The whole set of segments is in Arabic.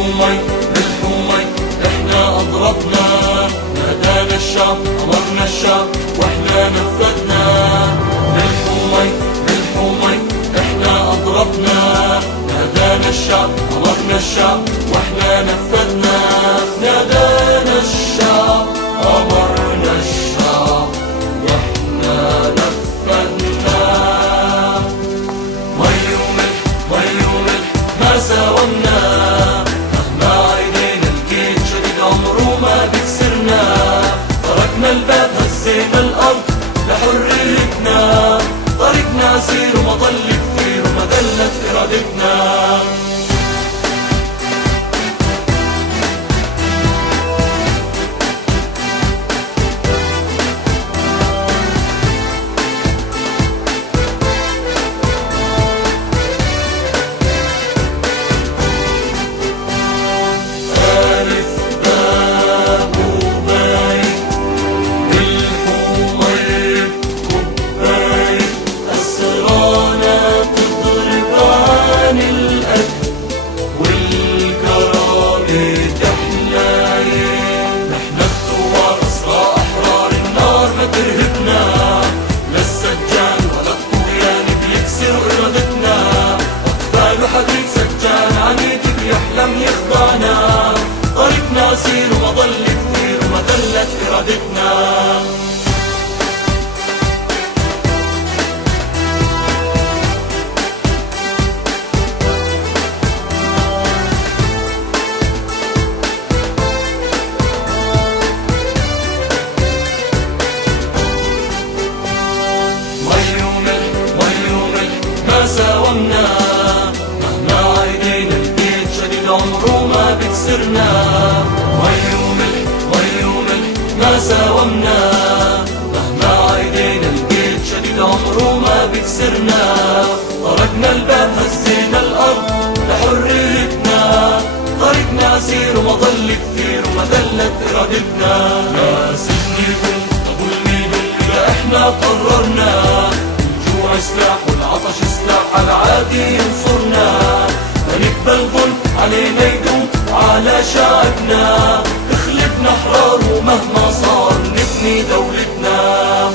للحومي للحومي احنا اضربنا، نادانا الشعب امرنا الشعب واحنا نفذنا. للحومي للحومي احنا اضربنا، نادانا الشعب امرنا الشعب واحنا نفذنا. نادانا الشعب امرنا الشعب واحنا نفذنا. مي وملح مي وملح ما ساومنا، مهما عينينا الكيد شديد عمره ما بيكسرنا. تركنا الباب هزينا الارض لحريتنا، طريقنا عسير وما ضل كثير وما دلت ارادتنا. حديد سجان عنيد بيحلم يخضعنا، طريقنا سير وما ضل كثير وما دلت ارادتنا. مي وملح مي وملح ما ساومنا، عمره ما بكسرنا. مي وملح مي وملح ما ساومنا، مهما عيدينا الجيد شديد عمره ما بكسرنا. طرقنا الباب هزينا الارض لحريتنا، طريقنا عسير وما ضل كثير وما دلت ارادتنا. لا سجن يدل ظلم يدل اذا احنا قررنا، الجوع سلاح والعطش سلاح على عادي ينصرنا. نقبل ظلم علينا يدوم على شعبنا، تخلفنا احرار ومهما صار نبني دولتنا.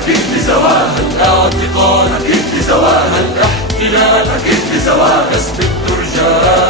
أكيد لزوال الاعتقال، أكيد لزوال الاحتلال، أكيد لزوال كسب الترجال.